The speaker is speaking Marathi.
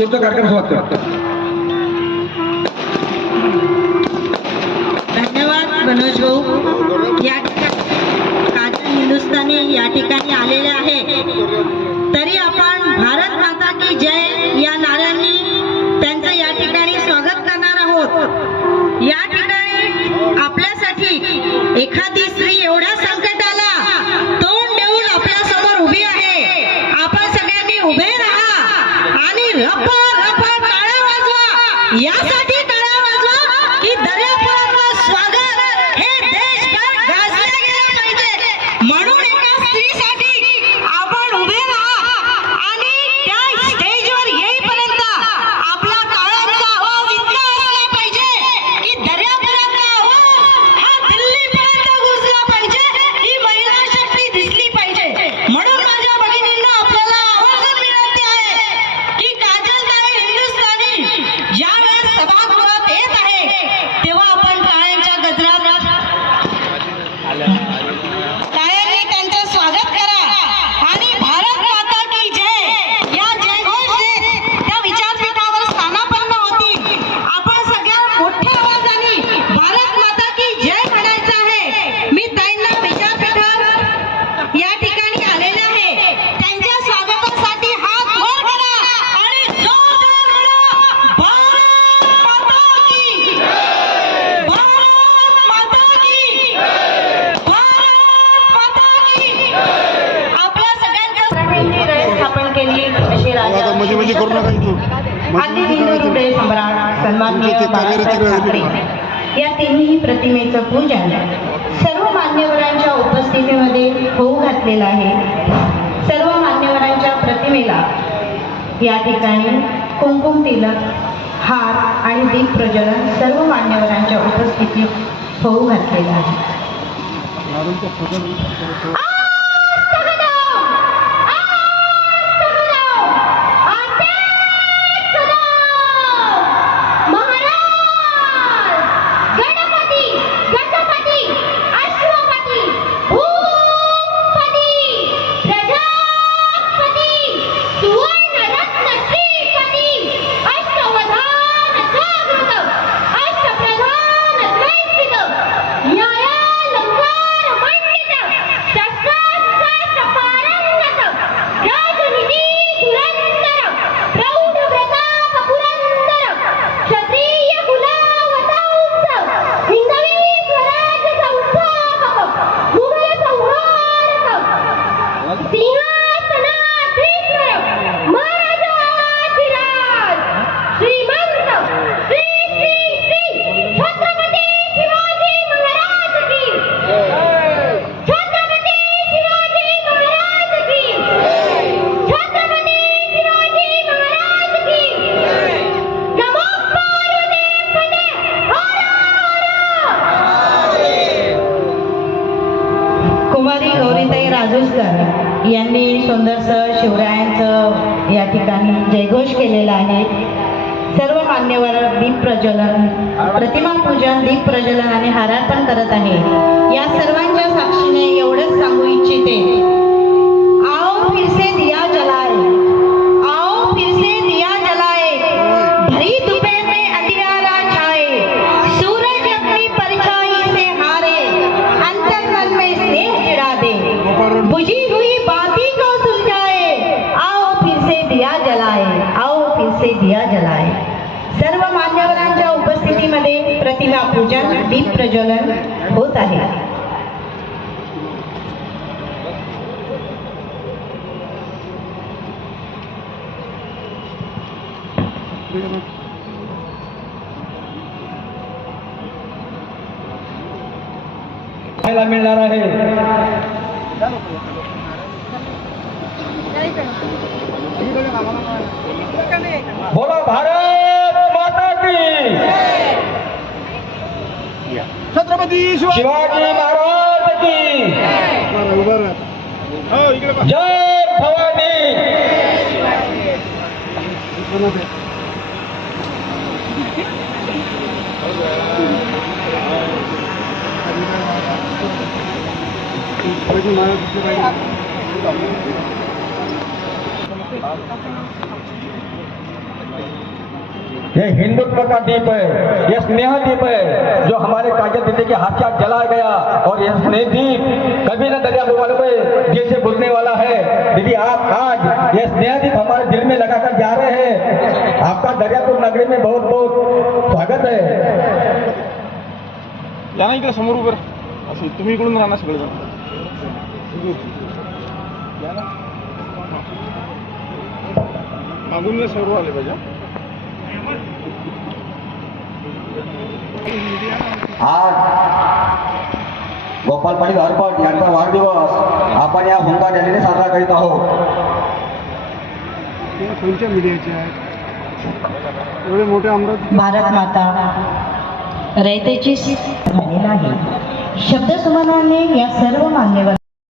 पुढचा कार्यक्रम सुरुवात करतो. धन्यवाद मनोज भाऊ. या ठिकाणी काजल हिंदुस्थानी या ठिकाणी आलेले आहे. तरी आपण भारत माता की जय या नाऱ्यांनी त्यांचं या ठिकाणी स्वागत करणार आहोत. या ठिकाणी आपल्यासाठी एखादी स्त्री एवढ्या संकटाला तोंड देऊन आपल्या समोर उभी आहे. आपण सगळ्यांनी उभे राहा आणि रप्पा टाळ्या वाजवा. यासाठी टाळ्या वाजवा की दर्यापुराचं स्वागत हे देशभर गाजलं गेलं पाहिजे. म्हणून एका स्त्रीसाठी आपण उभे राहा आणि त्या स्टेजवर येईपर्यंत आपला टाळ्यांचा आवाज इतका असला पाहिजे की दर्यापुराचा आवाज हा दिल्लीपर्यंत गुंजला पाहिजे. ही महिला शक्ती दिसली पाहिजे. म्हणून माझ्या भगिनींना आपल्याला आवर्जून विनंती आहे की काजलताई हिंदुस्थानी ज्यावेळेस सभागृहात येत आहे तेव्हा आपण टाळ्यांच्या गजरात टाळ्यांनी त्यांचं स्वागत करा आणि भारत माता की जय या जयघोषने त्या विचारपीठावर स्थानापन्न होती. आपण सगळ्या मोठ्या आवाजाने भारत माता की जय म्हणायचं आहे. मी ताईंना विचारपीठावर या ठिकाणी आलेले आहे. त्यांच्या स्वागतासाठी हात वर करा आणि जोरदार म्हणा भारत माता की भारत माता की भारत माता की. आपल्या सगळ्यांच्या रयत स्थापन केली अशी राजा म्हणजे करू नका तू आदी हिंदू हृदय सम्राट सन्माननीय बाळासाहेब ठाकरे या तिन्ही प्रतिमेचं पूजन सर्व मान्यवरांच्या उपस्थितीमध्ये होऊ घातलेलं आहे. सर्व मान्यवरांच्या प्रतिमेला या ठिकाणी कुंकुम तिलक, हार आणि दीप प्रज्वलन सर्व मान्यवरांच्या उपस्थितीत होऊ घातलेलं आहे. यांनी सुंदरसं शिवरायांचं या ठिकाणी जयघोष केलेला आहे. सर्व मान्यवर दीप प्रज्वलन, प्रतिमा पूजन, दीप प्रज्वलन आणि हारार्पण करत आहे. या सर्वांच्या साक्षीने एवढंच सांगू इच्छिते, आओ फिर से दिया जलाए, आओ फिर से दिया जलाए, भरी दोपहर में अंधियारा छाए, सूरज अपनी परछाई से हारे, अंतर मन में स्नेह चिढ़ा दे, बुझी हुई बाती को सुलझाए, आओ फिर से दिया जलाए, आओ फिर से दिया जलाए. सर्व मान्यवरांच्या उपस्थितीमध्ये प्रतिमा पूजन, दीप प्रज्वलन होत आहे. पाहायला मिळणार आहे. बोला भारत माता की, छत्रपती शिवाजी महाराज की जय भवानी. ये हिंदुत्व का दीप है, ये स्नेह दीप है जो हमारे काजल दीदी के हाथ से जला गया। और ये स्नेह दीप कभी न दरिया वालों को जैसे बुझने वाला है। दीदी आप आज ये स्नेह दीप हमारे दिल में लगाकर जा रहे हैं। आपका दरियापुर नगरी में बहुत बहुत स्वागत है। या ना इकडे समोर उभं असं तुम्ही इकडून राहणार सगळेजण या ना मागून सर्व आले पाहिजे आज गोपाल पाटील हरपट यांचा वाढदिवस आपण या हुंकार रॅलीने साजरा करीत आहोत. कोणत्या मीडियाचे आहेत एवढे मोठे अमरावती भारत माता रयतेची झालेला आहे. शब्दसुमनाने या सर्व मान्यवर